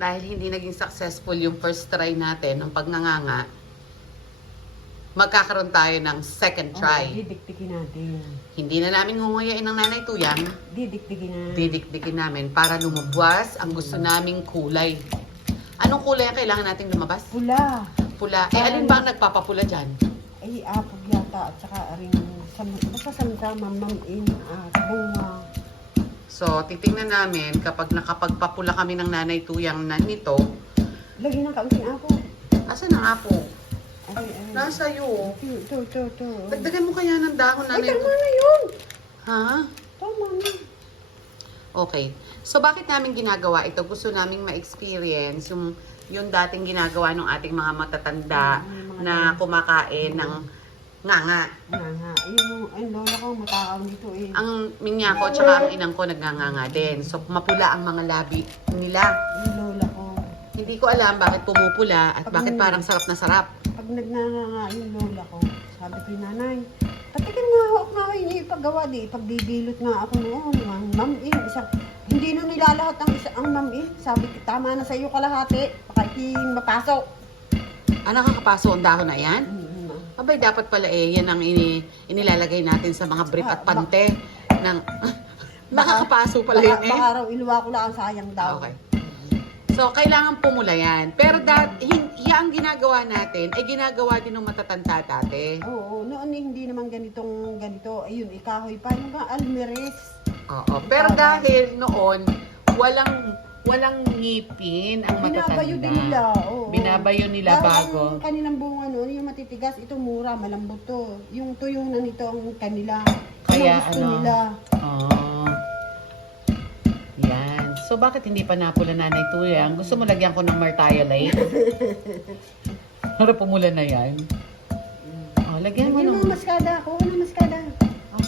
dahil hindi naging successful yung first try natin ng pagnanganga, magkakaroon tayo ng second try. Didiktikin natin. Hindi na namin ngunguyain ng Nanay Tuyang. Didiktikin namin para lumabas ang gusto naming kulay. Anong kulay ang kailangan nating lumabas? Pula. Pula. Alin ba ang nagpapapula dyan? Ay, apog yata at saka rin basta samtama, mamain, bunga. So, titingnan namin kapag nakapagpapula kami ng Nanay Tuyang na nito. Lagyan ng kaunting apog. Asan ang apo? Ay. Nasa iyo. Ito. Dagdagan mo kaya ng dahon na Ay, tama na yun. Ha? Tama na. Okay. So, bakit namin ginagawa ito? Gusto naming ma-experience yung dating ginagawa ng ating mga matatanda na kumakain ng nganga. Nga. Ay, lola ko, matakaw nito eh. Ang minya ko tsaka ang inang ko nagnganga din. So, mapula ang mga labi nila. Yung lola ko. Hindi ko alam bakit pumupula at bakit parang sarap na sarap. Pag nagnanganga yung lola ko, sabi ko yung nanay, patikin nga ako hindi ipaggawa di, ipagbibilot nga ako noon. Ma'am-in, hindi na nilalahat ang ma'am-in. Sabi ko, tama na sa iyo kalahati, baka hindi mapasok. Nakakapaso ang dahon na yan? Abay, dapat pala yan ang inilalagay natin sa mga brief at pante. Nakakapaso pala yun eh. Baka raw iluwa ko lang, sayang daw. Okay. So, kailangan pumula yan. Pero ang ginagawa natin ay ginagawa din ng matatanda dati. Oo, noon hindi naman ganito. Ayun, ikahoy pa. Yung almeres. Oo. Pero dahil noon, walang ngipin ang matatanda. Binabayo din nila. Oo. Binabayo nila bago. Ang kanilang bunga noon, yung matitigas, ito mura, malambot to. Yung tuyo na nito ang kanila. Kaya gusto nila. Yan. So, bakit hindi pa napula Nanay Tuyang? Gusto mo lagyan ko ng Martialite? Para pumula na yan. Lagyan mo ng... maskada. Kuha ng maskada.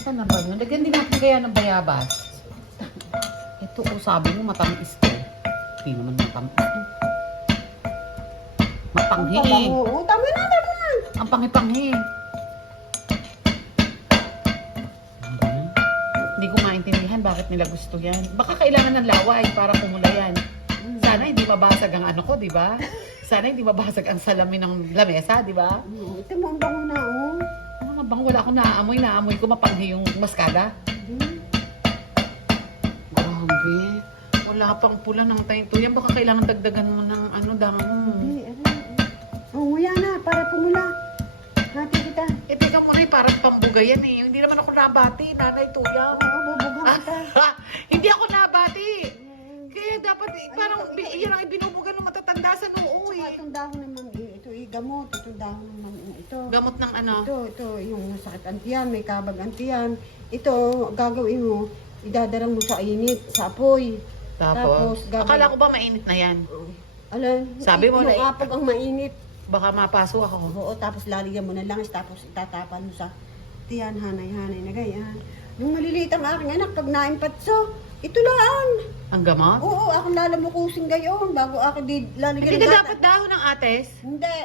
Saan na ba yun? Lagyan din natin kaya ng bayabas. Ito, sabi mo matamis to. Hindi naman matamis to. Mapanghi. Oo, tama na. Ang panghi-panghi. Hindi ko maintindihan bakit nila gusto yan. Baka kailangan ng laway para pumula yan. Sana hindi mabasag ang ano ko, di ba? Sana hindi mabasag ang salamin ng lamesa, di ba? Ito mo ang bango na, oh. Bang wala akong naamoy. Naamoy ko mapanghi yung maskada. Grabe. Wala pang pula ng Tuyang. Baka kailangan dagdagan mo ng dahon. Nguya na, para pumula. Hati kita. Teka muna parang pambuga yan eh. Hindi naman ako nabati, Nanay Tuyang. Oo, bubugang kita. Hindi ako nabati. Kaya dapat parang yan ang ibinubuga ng matatanda sa noo eh. Itong dahon naman, ito gamot. Itong dahon naman, ito. Gamot ng ano? Ito, yung sakit antiyan, may kabag antiyan. Ito, gagawin mo, idadarang mo sa init, sa apoy. Tapos akala ko ba mainit na yan? Alam, Sabi mo na kapag ang mainit. Baka mapaso ako. Oo, tapos lalagyan mo ng langis, tapos itatapan mo sa tiyan, hanay-hanay na ganyan. Yung maliliit ang aking anak, pag naimpatso, ito lang. Ang gamot? Oo, aking lalamukusin gayon, bago aking lalagyan Hindi na dapat dahon ng ates? Hindi.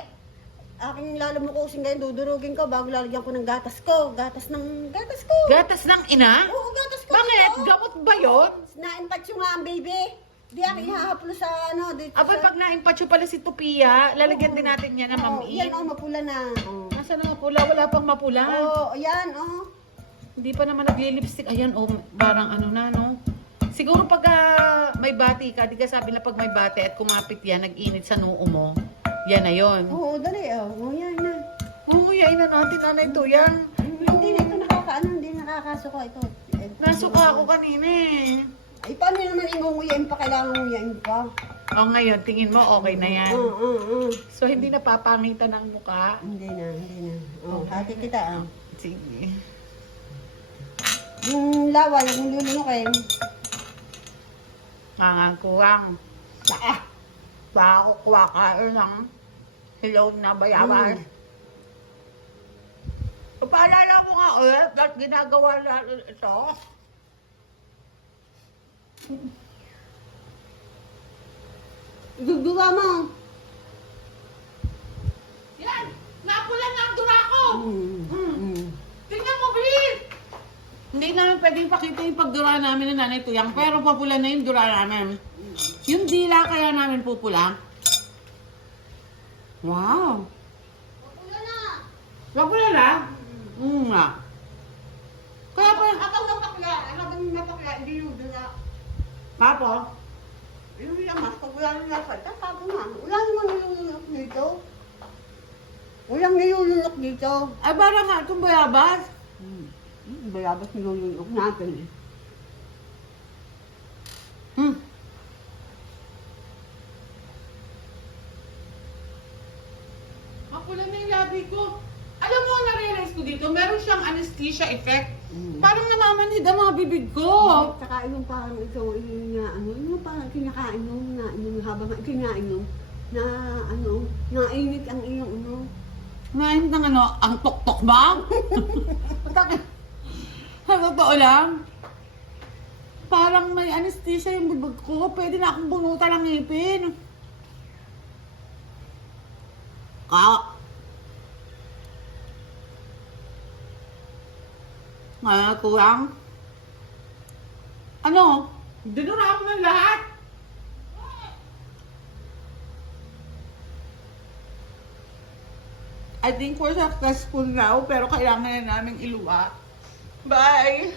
Aking lalamukusin gayon, dudurugin ko, bago lalagyan ko ng gatas ko. Gatas ng ko. Gatas ng ina? Oo, gatas ko. Bakit? Oo. Gamot ba yun? Naimpatso nga ang baby. Di aking ihahaplo sa dito Abay, pag naimpatso pala si Tupia, lalagyan din natin yan ng mamiin. Yan, mapula na. Nasaan ang mapula? Wala pang mapula. Ayan, Hindi pa naman nagli-lipstick. Ayan, parang ano na, no? Siguro pag may bati ka, di ka sabi na pag may bati at kumapit yan, nag-init sa noo mo, yan na yun. Oo, dali, nguyain na. Nguyain na natin, Nanay Tuyang. Hindi na ito hindi nakakasuka ito. Nasuka ako kanina eh. Ay, paano naman ingunguyain pa, kailangan nguyain pa. Ngayon, tingin mo, okay na yan. Oo. So, hindi na papangitan ang mukha. Hindi na. Hati kita, Sige. Yung lawa, yung lulunukin. Kuwang. Bako kuwa kain ng hilaw na bayabas. Paalala ko nga ulit, ba't ginagawa natin ito? Igugduwa mo. Yan! Napula na ang dura ko! Tingnan mo, bilis! Hindi namin pwedeng pakita yung pagdura namin ng Nanay Tuyang, pero papula na yung dura namin. Yung dila kaya namin pupula. Wow. Pupula na. Pupula na? Nga. Kaya pa, Habang napakla, hindi yung dula. Papo, Yung lamas, pag wala nang lasa, sabi nga, wala namang nilulunok dito. Walang nilulunok dito. ay bara nga itong bayabas. Bayabas nilulunok natin eh. Mapula na yung labi ko. Alam mo, na-realize ko dito, meron siyang anesthesia effect. Parang namamanhid ang mga bibig ko. Tsaka yung parang ito, yung ano, yung parang kinakainom na, yung habang kinainom, na ano, nainit ang iyong ano. Ngayon ng ano, ang tok-tok ba? Sa totoo lang, parang may anesthesia yung bibig ko. Pwede na akong bunutan ng ngipin. Ngayon, kulang. Ano? Dinura ako ng lahat. I think we're successful now, pero kailangan na namin iluwa. Bye!